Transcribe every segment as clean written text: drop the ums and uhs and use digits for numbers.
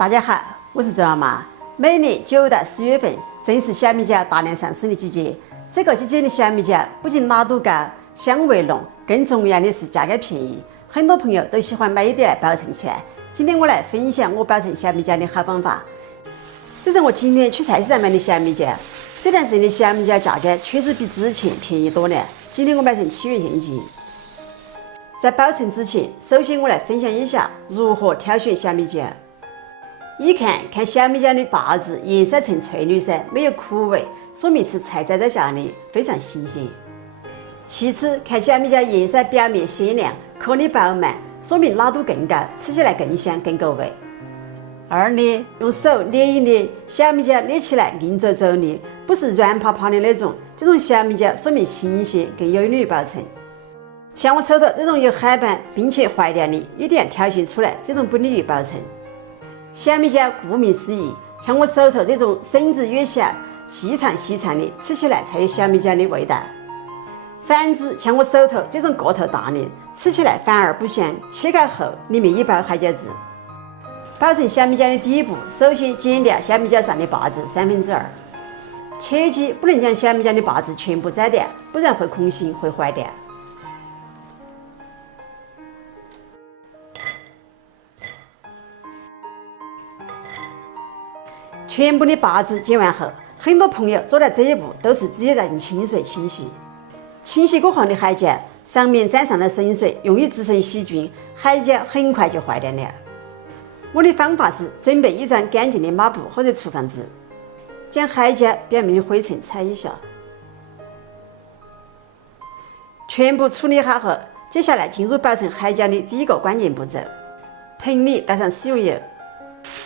大家好，我是周妈妈。每年9到10月份正是小米椒大量上市的季节。这个季节的小米椒不仅辣度高、香味浓，更重要的是价格便宜，很多朋友都喜欢买一点来保存起来。今天我来分享我保存小米椒的好方法。这是我今天去菜市场买的小米椒。这段时间的小米椒价格确实比之前便宜多了。今天我买成7元现金。在保存之前，首先我来分享一下如何挑选小米椒。一看小米椒的把子颜色呈翠绿色，没有枯萎，说明是采摘在家里，非常新鲜。其次，看小米椒颜色表面鲜亮，颗粒饱满，说明辣度更高，吃起来更香更够味。二捏，用手捏一捏，小米椒捏起来硬皱皱的，不是软趴趴的那种。这种小米椒说明新鲜，更有利于保存。像我手头这种有海斑并且坏掉的，一定要挑选出来，这种不利于保存。小米椒顾名思义，像我手头这种身子越小、细长的，吃起来才有小米椒的味道。反之，像我手头这种个头大的，吃起来反而不香，切开后里面一包海椒籽。保存小米椒的第一步，首先剪掉小米椒上的把子2/3，切记不能将小米椒的把子全部摘掉，不然会空心，会坏掉。全部的把子剪完后，很多朋友做到这一步都是直接再用清水清洗。清洗过后的海椒上面沾上了生水，容易滋生细菌，海椒很快就坏掉了。我的方法是准备一张干净的抹布或者厨房纸，将海椒表面的灰尘擦一下。全部处理好后，接下来进入保存海椒的第一个关键步骤。盆里倒上食用油，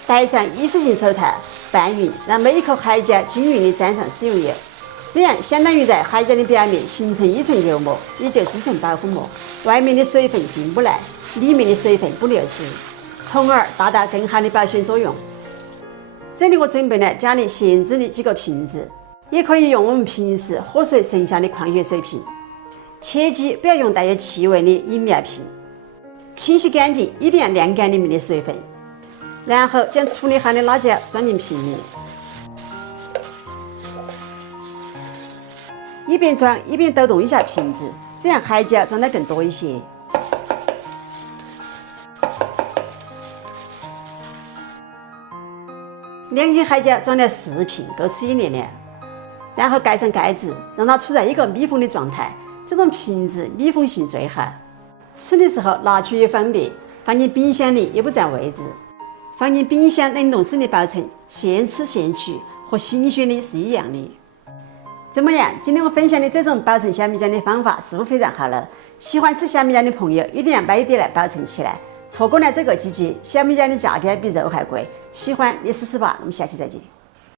戴上一次性手套，拌匀，让每一颗海椒均匀地沾上食用油，这样相当于在海椒的表面形成一层油膜，也就是一层保护膜，外面的水分进不来，里面的水分不流失，从而达到更好的保鲜作用。这里我准备了家里闲置的几个瓶子，也可以用我们平时喝水剩下的矿泉水瓶，切记不要用带有气味的饮料瓶。清洗干净，一定要晾干里面的水分，然后将处理好的辣椒装进瓶里，一边装一边抖动一下瓶子，这样海椒装得更多一些。2斤海椒装了4瓶，够吃1年了。然后盖上盖子，让它处在一个密封的状态，这种瓶子密封性最好。吃的时候拿取也方便，放进冰箱里也不占位置。放进冰箱冷冻室里保存，现吃现取，和新鲜的是一样的。怎么样？今天我分享的这种保存小米椒的方法是不是非常好了？喜欢吃小米椒的朋友一定要买一点来保存起来。错过了这个季节，小米椒的价格比肉还贵。喜欢你试试吧，我们下期再见。